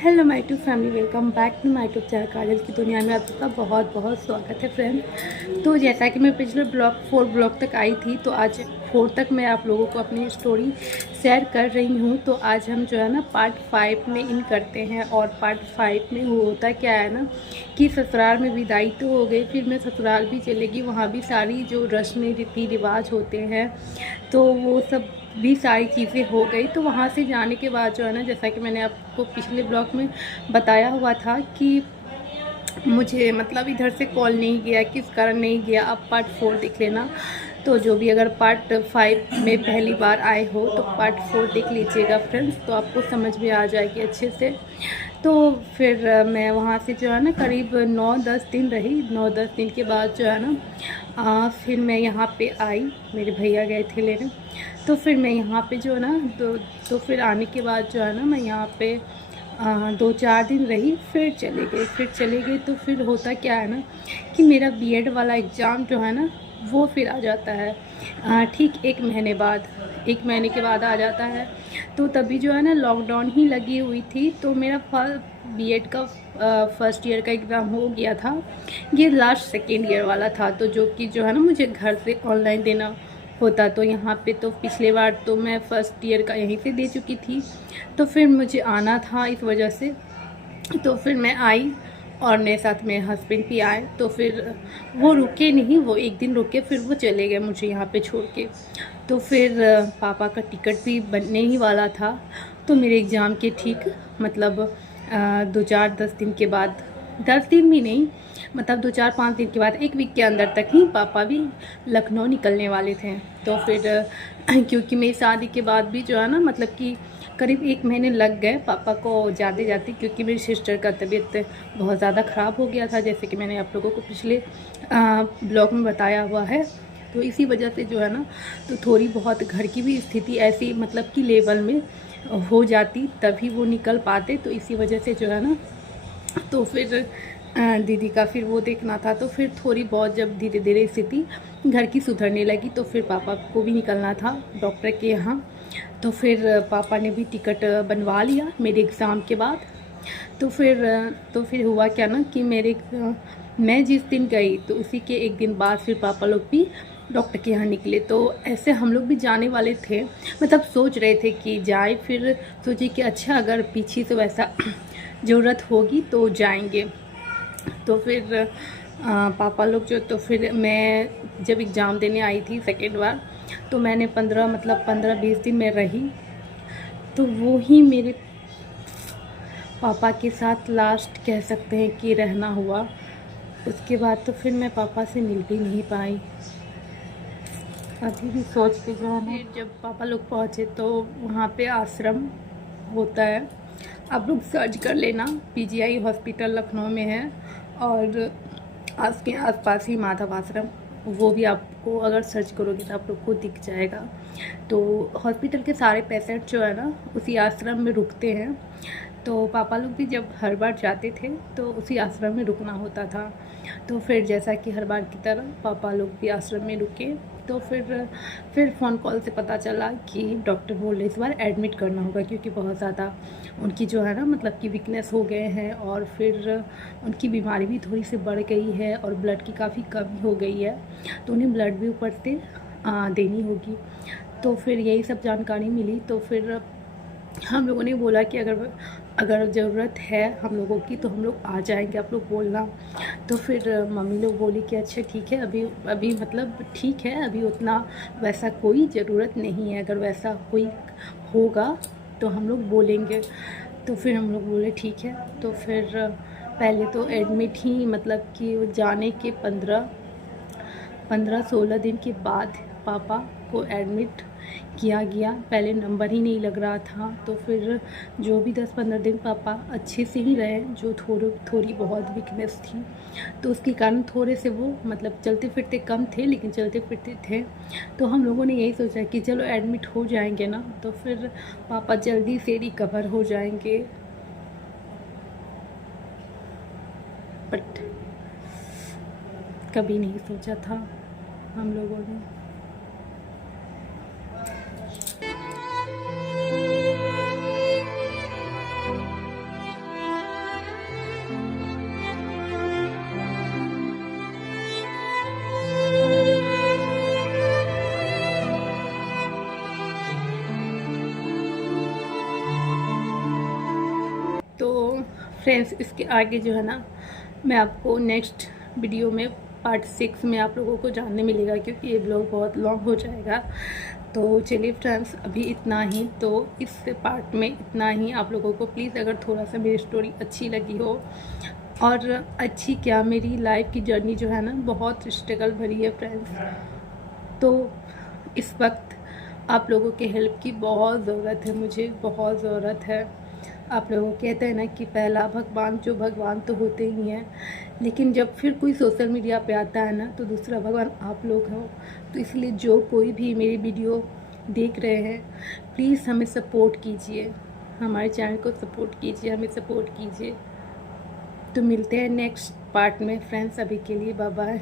Hello my to family, welcome back to my YouTube channel Kajal की दुनिया में आप सबका बहुत बहुत स्वागत है फ्रेंड। तो जैसा कि मैं पिछले फोर ब्लॉग तक आई थी, तो आज 4 तक मैं आप लोगों को अपनी स्टोरी शेयर कर रही हूँ। तो आज हम जो है ना पार्ट 5 में इन करते हैं। और पार्ट 5 में वो होता क्या है ना कि ससुराल में विदाई तो हो गई, फिर मैं ससुराल भी चलेगी, वहाँ भी सारी जो रस्में रीति रिवाज होते हैं तो वो सब भी सारी चीज़ें हो गई। तो वहाँ से जाने के बाद जो है ना, जैसा कि मैंने आपको पिछले ब्लॉग में बताया हुआ था कि मुझे मतलब इधर से कॉल नहीं गया, किस कारण नहीं गया, आप पार्ट 4 देख लेना। तो जो भी अगर पार्ट 5 में पहली बार आए हो तो पार्ट 4 देख लीजिएगा फ्रेंड्स, तो आपको समझ में आ जाएगी अच्छे से। तो फिर मैं वहाँ से जो है ना करीब 9-10 दिन रही। 9-10 दिन के बाद जो है ना फिर मैं यहाँ पे आई, मेरे भैया गए थे लेने। तो फिर मैं यहाँ पे जो है ना तो फिर आने के बाद जो है ना मैं यहाँ पे 2-4 दिन रही, फिर चले गए। तो फिर होता क्या है ना कि मेरा बीएड वाला एग्ज़ाम जो है ना वो फिर आ जाता है ठीक 1 महीने बाद, 1 महीने के बाद आ जाता है। तो तभी जो है ना लॉकडाउन ही लगी हुई थी। तो मेरा बीएड का फर्स्ट ईयर का एग्ज़ाम हो गया था, ये लास्ट सेकेंड ईयर वाला था, तो जो कि जो है ना मुझे घर से ऑनलाइन देना होता। तो यहाँ पे तो पिछले बार तो मैं फ़र्स्ट ईयर का यहीं से दे चुकी थी, तो फिर मुझे आना था इस वजह से। तो फिर मैं आई और मेरे साथ मेरे हस्बैंड भी आए। तो फिर वो रुके नहीं, वो 1 दिन रुके, फिर वो चले गए मुझे यहाँ पे छोड़ के। तो फिर पापा का टिकट भी बनने ही वाला था। तो मेरे एग्ज़ाम के ठीक मतलब 2-4-10 दिन के बाद, 10 दिन भी नहीं, मतलब 2-4-5 दिन के बाद, 1 वीक के अंदर तक ही पापा भी लखनऊ निकलने वाले थे। तो फिर क्योंकि मेरी शादी के बाद भी जो है ना मतलब कि करीब 1 महीने लग गए पापा को जाते जाते, क्योंकि मेरी सिस्टर का तबीयत बहुत ज़्यादा ख़राब हो गया था, जैसे कि मैंने आप लोगों को पिछले ब्लॉग में बताया हुआ है। तो इसी वजह से जो है ना तो थोड़ी बहुत घर की भी स्थिति ऐसी मतलब कि लेवल में हो जाती, तभी वो निकल पाते। तो इसी वजह से जो है ना तो फिर दीदी का फिर वो देखना था। तो फिर थोड़ी बहुत जब धीरे धीरे स्थिति घर की सुधरने लगी तो फिर पापा को भी निकलना था डॉक्टर के यहाँ। तो फिर पापा ने भी टिकट बनवा लिया मेरे एग्ज़ाम के बाद। तो फिर हुआ क्या ना कि मैं जिस दिन गई तो उसी के 1 दिन बाद फिर पापा लोग भी डॉक्टर के यहाँ निकले। तो ऐसे हम लोग भी जाने वाले थे, मतलब सोच रहे थे कि जाए, फिर सोचे कि अच्छा अगर पीछे से वैसा ज़रूरत होगी तो जाएंगे। तो फिर पापा लोग जो, तो फिर मैं जब एग्ज़ाम देने आई थी सेकेंड बार, तो मैंने 15-20 दिन में रही। तो वो ही मेरे पापा के साथ लास्ट कह सकते हैं कि रहना हुआ। उसके बाद तो फिर मैं पापा से मिल भी नहीं पाई। अभी भी सोच के जो है ना, जब पापा लोग पहुँचे तो वहाँ पे आश्रम होता है, आप लोग सर्च कर लेना, पीजीआई हॉस्पिटल लखनऊ में है, और आपके आसपास ही माधव आश्रम, वो भी आपको अगर सर्च करोगे तो आप लोग को दिख जाएगा। तो हॉस्पिटल के सारे पेशेंट जो है ना उसी आश्रम में रुकते हैं। तो पापा लोग भी जब हर बार जाते थे तो उसी आश्रम में रुकना होता था। तो फिर जैसा कि हर बार की तरह पापा लोग भी आश्रम में रुके। तो फिर फ़ोन कॉल से पता चला कि डॉक्टर बोल रहे इस बार एडमिट करना होगा, क्योंकि बहुत ज़्यादा उनकी जो है ना मतलब कि वीकनेस हो गए हैं, और फिर उनकी बीमारी भी थोड़ी सी बढ़ गई है और ब्लड की काफ़ी कमी हो गई है, तो उन्हें ब्लड भी ऊपर से देनी होगी। तो फिर यही सब जानकारी मिली। तो फिर हम लोगों ने बोला कि अगर ज़रूरत है हम लोगों की तो हम लोग आ जाएंगे, आप लोग बोलना। तो फिर मम्मी लोग बोली कि अच्छा ठीक है, अभी मतलब ठीक है, अभी उतना वैसा कोई ज़रूरत नहीं है, अगर वैसा कोई होगा तो हम लोग बोलेंगे। तो फिर हम लोग बोले ठीक है। तो फिर पहले तो एडमिट ही मतलब कि जाने के 15-16 दिन के बाद पापा को एडमिट किया गया। पहले नंबर ही नहीं लग रहा था। तो फिर जो भी 10-15 दिन पापा अच्छे से ही रहे, जो थोड़ी बहुत वीकनेस थी तो उसके कारण थोड़े से वो मतलब चलते फिरते कम थे, लेकिन चलते फिरते थे। तो हम लोगों ने यही सोचा कि चलो एडमिट हो जाएंगे ना, तो फिर पापा जल्दी से रिकवर हो जाएंगे। बट कभी नहीं सोचा था हम लोगों ने। तो फ्रेंड्स इसके आगे जो है ना मैं आपको नेक्स्ट वीडियो में पार्ट 6 में आप लोगों को जानने मिलेगा, क्योंकि ये ब्लॉग बहुत लॉन्ग हो जाएगा। तो चलिए फ्रेंड्स अभी इतना ही, तो इस पार्ट में इतना ही। आप लोगों को प्लीज़ अगर थोड़ा सा मेरी स्टोरी अच्छी लगी हो, और अच्छी क्या, मेरी लाइफ की जर्नी जो है ना बहुत स्ट्रगल भरी है फ्रेंड्स, तो इस वक्त आप लोगों के हेल्प की बहुत ज़रूरत है, मुझे बहुत ज़रूरत है। आप लोगों कहते हैं ना कि पहला भगवान, जो भगवान तो होते ही हैं, लेकिन जब फिर कोई सोशल मीडिया पे आता है ना तो दूसरा भगवान आप लोग हो। तो इसलिए जो कोई भी मेरी वीडियो देख रहे हैं, प्लीज़ हमें सपोर्ट कीजिए, हमारे चैनल को सपोर्ट कीजिए, हमें सपोर्ट कीजिए। तो मिलते हैं नेक्स्ट पार्ट में फ्रेंड्स, अभी के लिए बाय बाय।